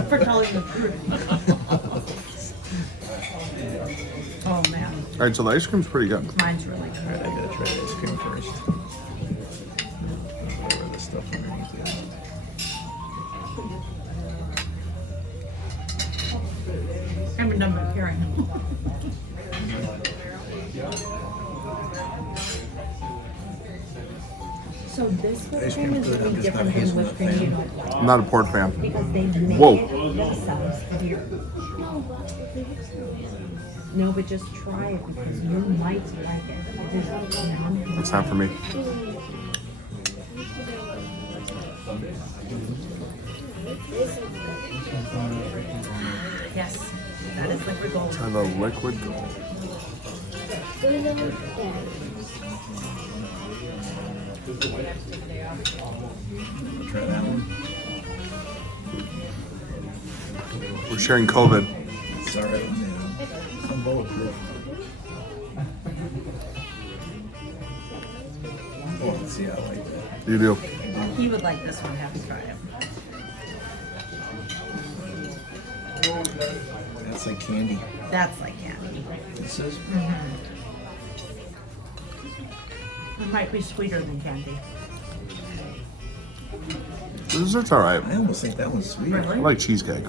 For telling the truth. Oh, man. All right, so the ice cream's pretty good. Mine's really good. Alright, I gotta try the ice cream first. Whatever the stuff underneath it. I haven't done my pairing. So this whipped Ice cream cream's is good, I'm really just not different a than hazelnut whipped cream fan. you don't like. I'm not a pork fan. Because they make Whoa. it themselves here. No, but just try it because you might like it. It is yum. It's not for me. Yes, that is liquid gold. Try the liquid gold. Try that one. We're sharing COVID. Sorry. I'm bulletproof. Oh, let's see, I like that. You do. He would like this one. Have to try it. That's like candy. That's like candy. This is. It might be sweeter than candy. The dessert's all right. I almost think that one's sweeter. I like cheesecake.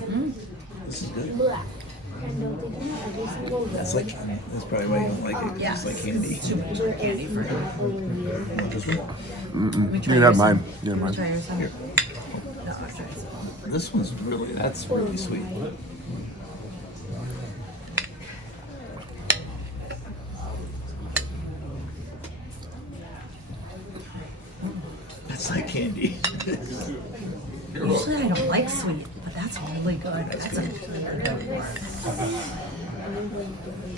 This is good. Black. And don't think every single That's like candy. That's probably why you don't like it. Yes. It's like candy. Candy for you. You can have mine. You can have Try mine. yours. Here. No, I'll try this one. This one's really, that's really sweet. That's like candy. Usually I don't like sweet, but that's really good. That's a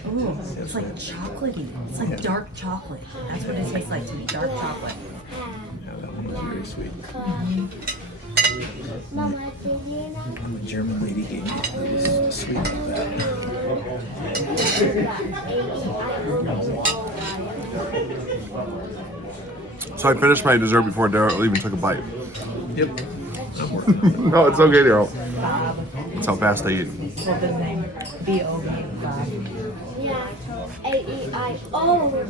Ooh, it's like chocolatey. It's like dark chocolate. That's what it tastes like to me. Dark chocolate. Yeah, that one was very sweet. Mama, did you know? The German lady gave me it was sweet like that. So I finished my dessert before Daryl even took a bite. Yep. I'm working on it. No, it's okay, Daryl. That's how fast I eat. What the name? B-O-B. Yeah. A-E-I-O.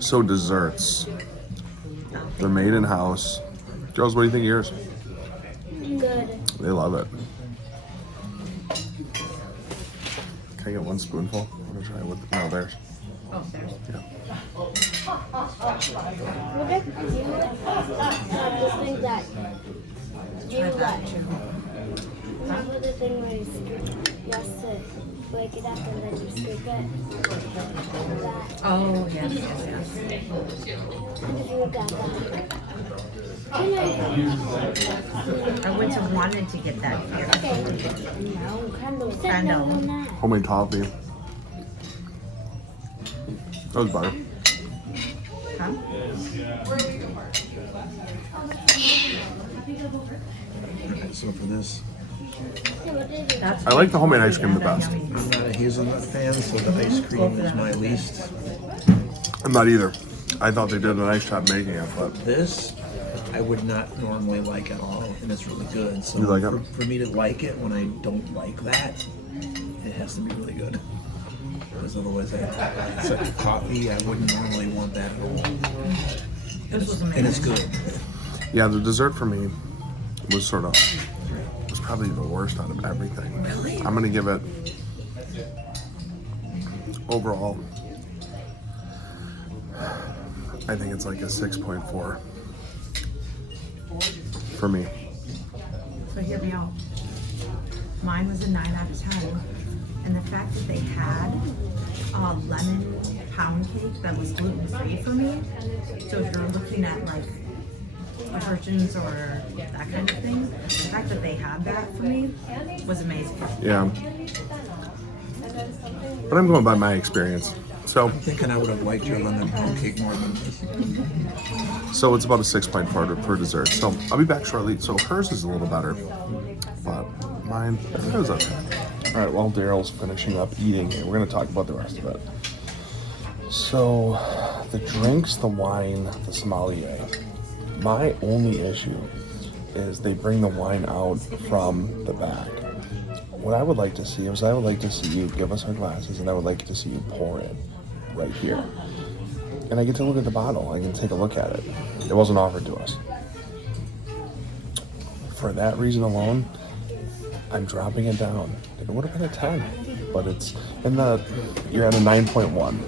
So desserts. They're made in house. Girls, what do you think of yours? Good. They love it. Can I get one spoonful? I'm gonna try it with no theirs. Oh, there's. Yeah. What if you the thing that Try that too. Remember the thing where you have to wake it up and then you scoop it? That. Oh, yes. If you would got that. I would have wanted to get that here. I know. Homemade coffee. That was better. Huh? So for this, That's I like the homemade ice cream the that best. yummy. I'm not a hazelnut fan, so the ice cream is my least. I'm not either. I thought they did a nice job making it, but This, I would not normally like at all, and it's really good. So You like it? for me to like it when I don't like that, it has to be really good. Because otherwise, it's like a coffee. I wouldn't normally want that at all. This was And it's amazing. good. yeah, the dessert for me was probably the worst out of everything. Really? I'm gonna give it overall. I think it's like a 6.4 for me. So hear me out. Mine was a 9 out of 10. And the fact that they had a lemon pound cake that was gluten-free for me. So if you're looking at like versions or that kind of thing, the fact that they had that for me was amazing. Yeah. But I'm going by my experience. So I'm thinking I would have liked your lemon pound cake more than this. So it's about a 6.4 for dessert. So I'll be back shortly. So hers is a little better, but mine is okay. All right, while Daryl's finishing up eating, we're gonna talk about the rest of it. So the drinks, the wine, the sommelier. My only issue is they bring the wine out from the back. What I would like to see is I would like to see you give us our glasses, and I would like to see you pour it right here. And I get to look at the bottle. I can take a look at it. It wasn't offered to us. For that reason alone, I'm dropping it down. It would have been a 10, but it's you're at a 9.1.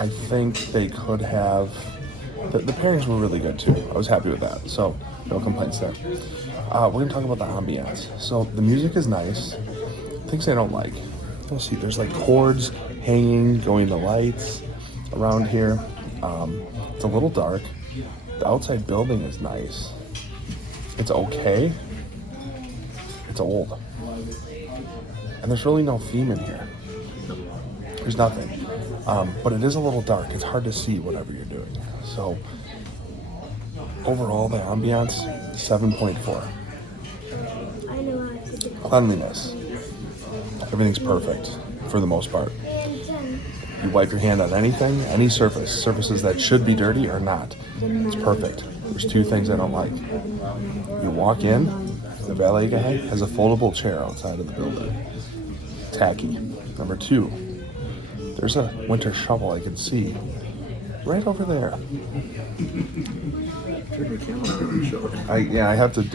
I think they could have. The pairings were really good too. I was happy with that, so no complaints there. We're gonna talk about the ambiance. So the music is nice. Things I don't like. Let's see. There's like cords hanging, going to lights around here. It's a little dark. The outside building is nice. It's okay. It's old, and there's really no theme in here. There's nothing. But it is a little dark. It's hard to see whatever you're doing. So overall, the ambiance, 7.4. I know how to do Cleanliness, everything's perfect for the most part. You wipe your hand on anything, any surfaces that should be dirty are not. It's perfect. There's two things I don't like. You walk in, the valet guy has a foldable chair outside of the building. Tacky. Number two, there's a winter shovel I can see right over there.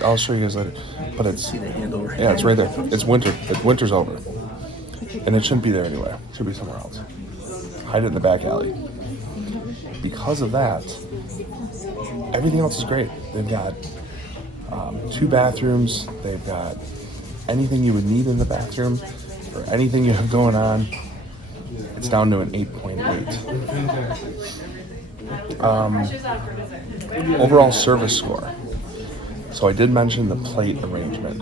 I'll show you guys later. But it's right there. It's winter. Winter's over. And it shouldn't be there anyway. It should be somewhere else. Hide it in the back alley. Because of that, everything else is great. They've got 2 bathrooms. They've got anything you would need in the bathroom or anything you have going on. It's down to an 8.8. Overall service score. So I did mention the plate arrangement.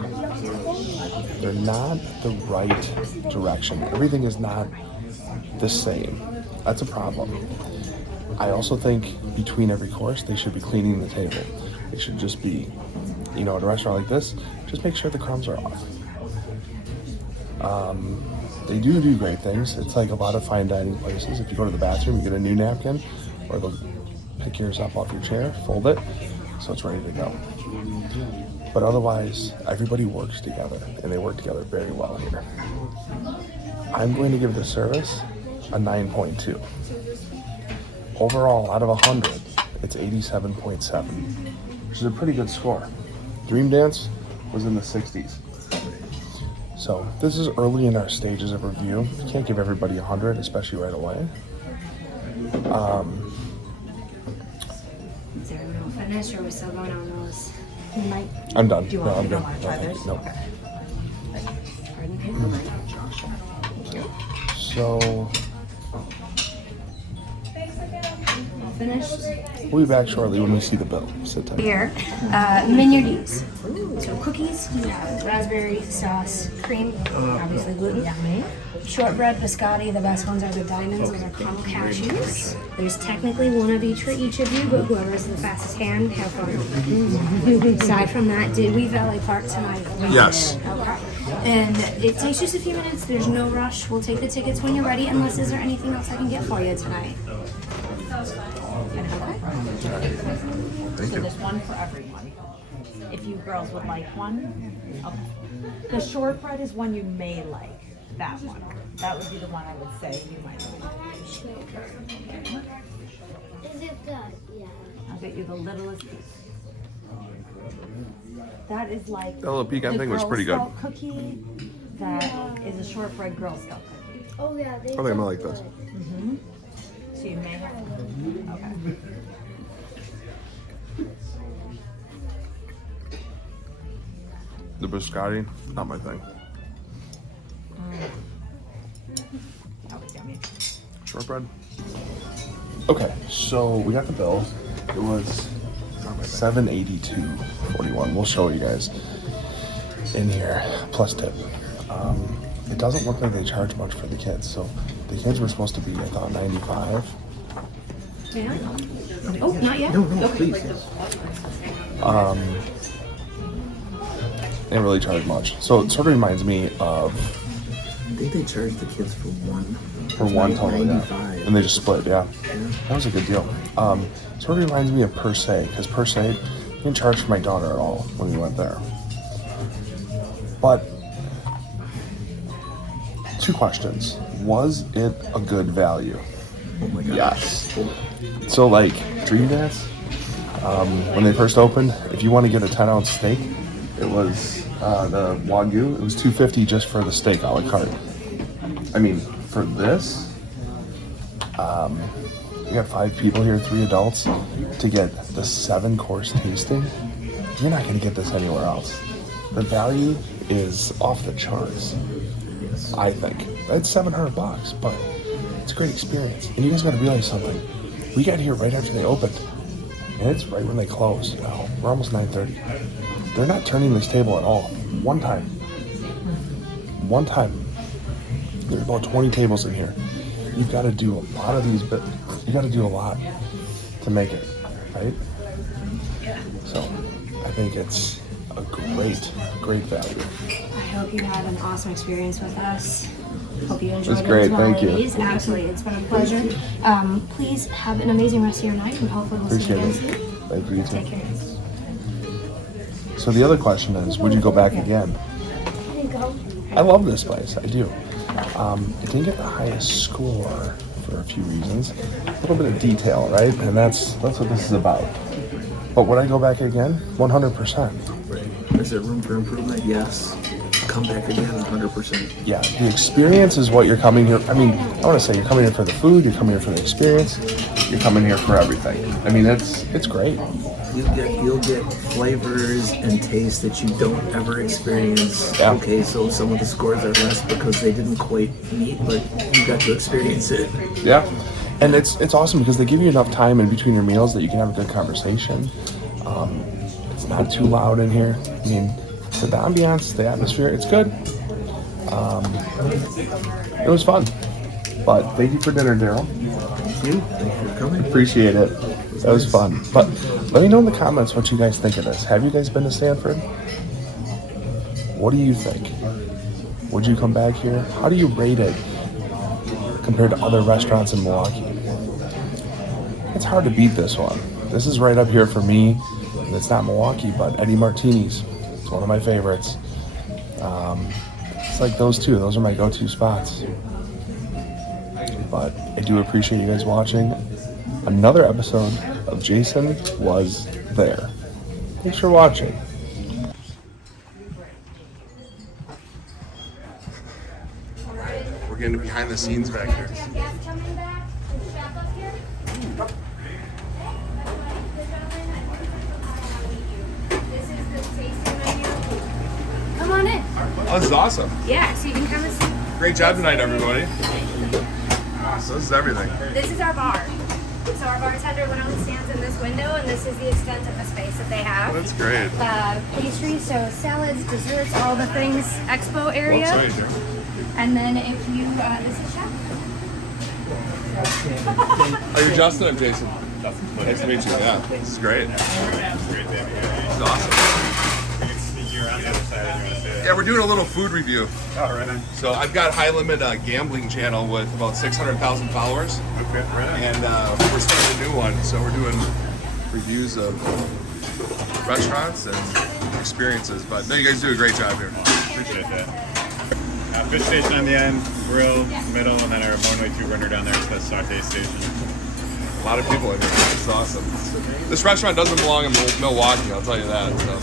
They're not the right direction. Everything is not the same. That's a problem. I also think between every course, they should be cleaning the table. It should just be, at a restaurant like this, just make sure the crumbs are off. They do great things. It's like a lot of fine dining places. If you go to the bathroom, you get a new napkin, or they'll pick yours up off your chair, fold it, so it's ready to go. But otherwise, everybody works together, and they work together very well here. I'm going to give the service a 9.2. Overall, out of 100, it's 87.7, which is a pretty good score. Dream Dance was in the 60s. So this is early in our stages of review. You can't give everybody 100, especially right away. Is there everyone finished, or are we still going on those? You might. I'm done. Do you No, want, I'm you don't good. want to try No, theirs? no. Okay. So Finished. we'll be back shortly when we see the bill. Sit tight. Here, menu D's. So cookies, you have raspberry sauce, cream, obviously gluten. Shortbread, biscotti, the best ones are the diamonds, those are caramel cashews. There's technically one of each for each of you, but whoever has the fastest hand, have fun. Aside from that, did we valet park tonight? Yes. Okay. And it takes just a few minutes, there's no rush. We'll take the tickets when you're ready, unless is there anything else I can get for you tonight? So there's one for everyone. If you girls would like one. Okay. The shortbread is one you may like. That one. That would be the one I would say you might like. Is it good? Yeah. I'll get you the littlest piece. That is like That little pecan the thing was Girl pretty good. Scout cookie. That is a shortbread Girl Scout cookie. Oh yeah, they I think I'm gonna like this. So you may have. Okay. The biscotti, not my thing. That was yummy. Shortbread. Okay, so we got the bill. It was $782.41. We'll show you guys in here, plus tip. It doesn't look like they charge much for the kids, so the kids were supposed to be, I thought, $95. Yeah. Oh, not yet? No, please. They didn't really charge much. So it sort of reminds me of I think they charged the kids for one. total, yeah. 95. And they just split, yeah. That was a good deal. Sort of reminds me of Per Se, because Per Se didn't charge for my daughter at all when we went there. But, 2 questions. Was it a good value? Oh my god. Yes. So like, Dream Dance, when they first opened, if you want to get a 10-ounce steak, it was the Wagyu, it was $2.50 just for the steak a la carte. I mean, for this, we got 5 people here, 3 adults, to get the 7-course tasting. You're not going to get this anywhere else. The value is off the charts, I think. It's $700, but it's a great experience. And you guys got to realize something. We got here right after they opened, and it's right when they closed. Now we're almost 9:30. They're not turning this table at all. One time. There's about 20 tables in here. You've got to do a lot of these, but you got to do a lot to make it, right? So I think it's a great value. I hope you had an awesome experience with us. Hope you enjoyed It's great, those thank you. holidays. Absolutely, it's been a pleasure. Please have an amazing rest of your night, and hopefully we'll see you Appreciate again it. soon. Thank you, you Take too. care. So the other question is, would you go back again? Here you go. I love this place, I do. It didn't get the highest score for a few reasons. A little bit of detail, right? And that's what this is about. But would I go back again? 100%. Is there room for improvement? Yes. Come back again, 100%. Yeah, the experience is what you're coming here. I mean, I want to say you're coming here for the food, you're coming here for the experience, you're coming here for everything. I mean, it's great. You'll get flavors and tastes that you don't ever experience. Yeah. Okay, so some of the scores are less because they didn't quite meet, but you got to experience it. Yeah, and it's awesome because they give you enough time in between your meals that you can have a good conversation. It's not too loud in here. I mean, the ambiance, the atmosphere, it's good. It was fun. But thank you for dinner, Daryl. Thank you. Thank you for coming. Appreciate it. That was fun. But let me know in the comments what you guys think of this. Have you guys been to Sanford? What do you think? Would you come back here? How do you rate it compared to other restaurants in Milwaukee? It's hard to beat this one. This is right up here for me. And it's not Milwaukee, but Eddie Martini's. It's one of my favorites. It's like those two. Those are my go-to spots. But I do appreciate you guys watching another episode of Jason Was There. Thanks for watching. We're getting behind the scenes back here. Gas coming back. Is Chef up here? Oh, this is awesome. Yeah, so you can come and see. Great job tonight, everybody. So this is everything. This is our bar. So our bartender literally stands in this window, and this is the extent of the space that they have. That's great. Pastries, so salads, desserts, all the things. Expo area. What's right here? And then if you, this is chef. Are you Justin? I'm Jason. Nice to meet you. Yeah, this is great. This is awesome. Yeah, we're doing a little food review. Oh, right on. So I've got High Limit gambling channel with about 600,000 followers. Okay, right on. And we're starting a new one, so we're doing reviews of restaurants and experiences. But no, you guys do a great job here. Appreciate that. Fish station on the end, grill, middle, and then our one-way two-burner down there is the saute station. A lot of people in here. It's awesome. This restaurant doesn't belong in Milwaukee, I'll tell you that. So.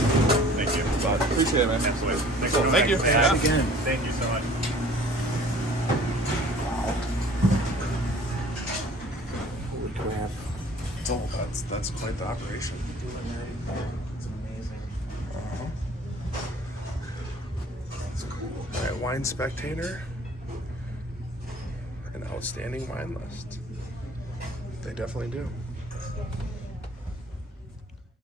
Thank you. But appreciate it, man. Absolutely. Thanks Cool. for Thank you. coming. Yeah. Again. Thank you so much. Holy crap. Oh, that's quite the operation. It's amazing. That's cool. All right, Wine Spectator. An outstanding wine list. They definitely do.